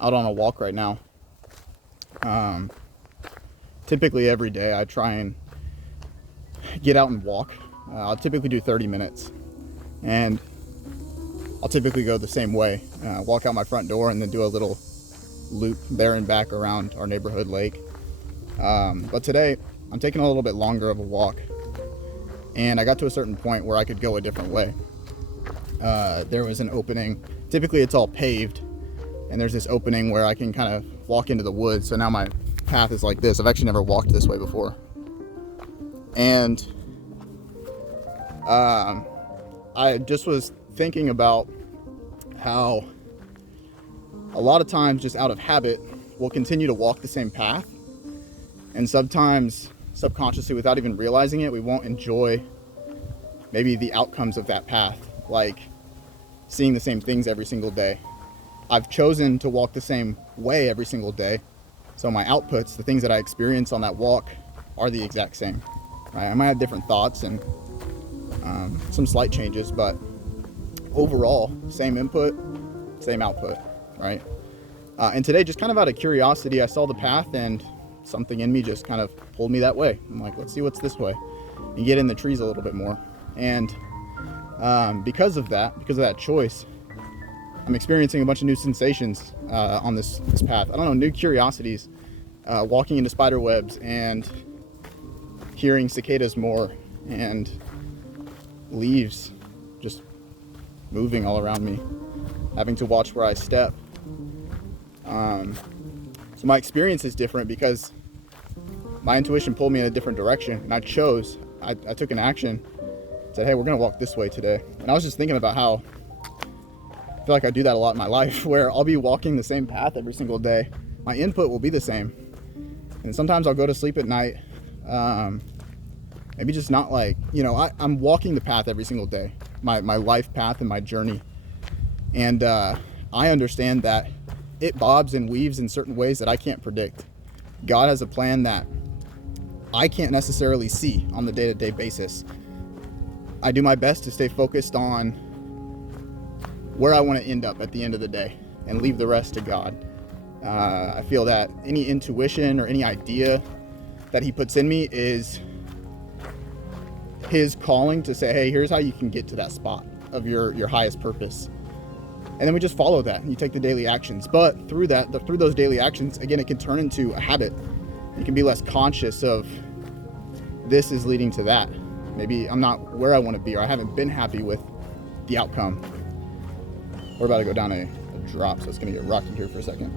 out on a walk right now. Typically every day I try and get out and walk. I'll typically do 30 minutes, and I'll typically go the same way. Walk out my front door and then do a little loop there and back around our neighborhood lake. But today I'm taking a little bit longer of a walk, and I got to a certain point where I could go a different way. There was an opening. Typically it's all paved, and there's this opening where I can kind of walk into the woods. So now my path is like this. I've actually never walked this way before. And I just was thinking about how a lot of times, just out of habit, we'll continue to walk the same path, and sometimes subconsciously, without even realizing it, we won't enjoy maybe the outcomes of that path, like seeing the same things every single day. I've chosen to walk the same way every single day, so my outputs, the things that I experience on that walk, are the exact same. Right? I might have different thoughts and some slight changes, but overall, same input, same output, right? And today, just kind of out of curiosity, I saw the path and something in me just kind of pulled me that way. I'm like, let's see what's this way, and get in the trees a little bit more. And because of that choice, I'm experiencing a bunch of new sensations on this path. I don't know, new curiosities, walking into spider webs and hearing cicadas more, and leaves just moving all around me, having to watch where I step. So my experience is different because my intuition pulled me in a different direction, and I took an action, said, hey, we're gonna walk this way today. And I was just thinking about how I feel like I do that a lot in my life, where I'll be walking the same path every single day. My input will be the same, and sometimes I'll go to sleep at night, maybe just not like, I'm walking the path every single day, my life path and my journey. And I understand that it bobs and weaves in certain ways that I can't predict. God has a plan that I can't necessarily see on the day-to-day basis. I do my best to stay focused on where I want to end up at the end of the day and leave the rest to God. I feel that any intuition or any idea that he puts in me is his calling to say, hey, here's how you can get to that spot of your highest purpose. And then we just follow that, and you take the daily actions. But through those daily actions, again, it can turn into a habit. You can be less conscious of this is leading to that. Maybe I'm not where I want to be, or I haven't been happy with the outcome. We're about to go down a drop, so it's going to get rocky here for a second.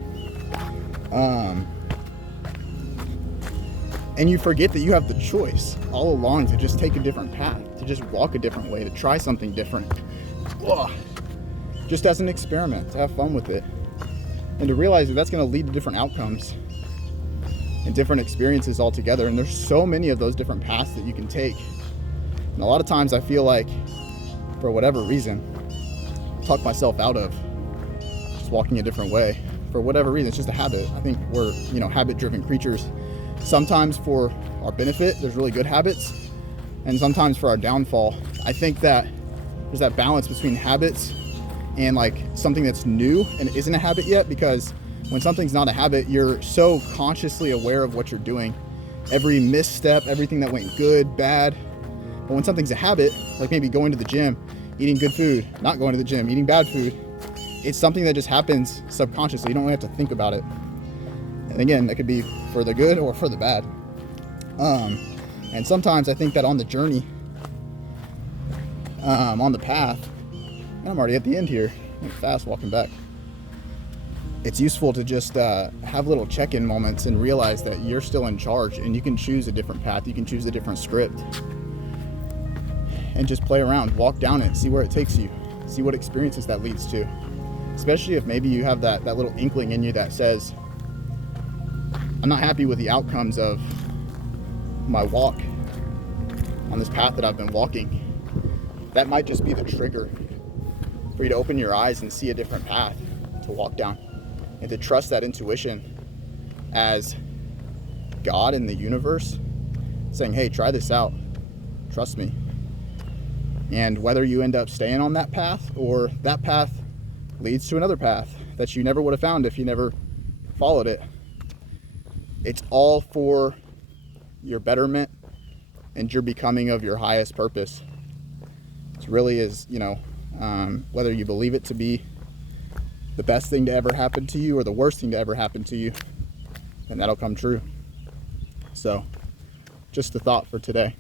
And you forget that you have the choice all along to just take a different path, to just walk a different way, to try something different. Ugh. Just as an experiment, to have fun with it, and to realize that that's going to lead to different outcomes and different experiences altogether. And there's so many of those different paths that you can take. And a lot of times I feel like, for whatever reason, I talk myself out of just walking a different way. For whatever reason, it's just a habit. I think we're, habit-driven creatures. Sometimes for our benefit, there's really good habits, and sometimes for our downfall. I think that there's that balance between habits and like something that's new and isn't a habit yet, because when something's not a habit, you're so consciously aware of what you're doing, every misstep, everything that went good, bad. But when something's a habit, like maybe going to the gym, eating good food, not going to the gym, eating bad food, it's something that just happens subconsciously. You don't really have to think about it. And again, that could be for the good or for the bad. And sometimes I think that on the journey, on the path, and I'm already at the end here, I'm fast walking back, it's useful to just have little check-in moments and realize that you're still in charge, and you can choose a different path, you can choose a different script, and just play around, walk down it, see where it takes you, see what experiences that leads to. Especially if maybe you have that little inkling in you that says, I'm not happy with the outcomes of my walk on this path that I've been walking. That might just be the trigger for you to open your eyes and see a different path to walk down, and to trust that intuition as God in the universe saying, hey, try this out, trust me. And whether you end up staying on that path or that path leads to another path, that you never would have found if you never followed it. It's all for your betterment and your becoming of your highest purpose. It really is, whether you believe it to be the best thing to ever happen to you or the worst thing to ever happen to you, then that'll come true. So, just a thought for today.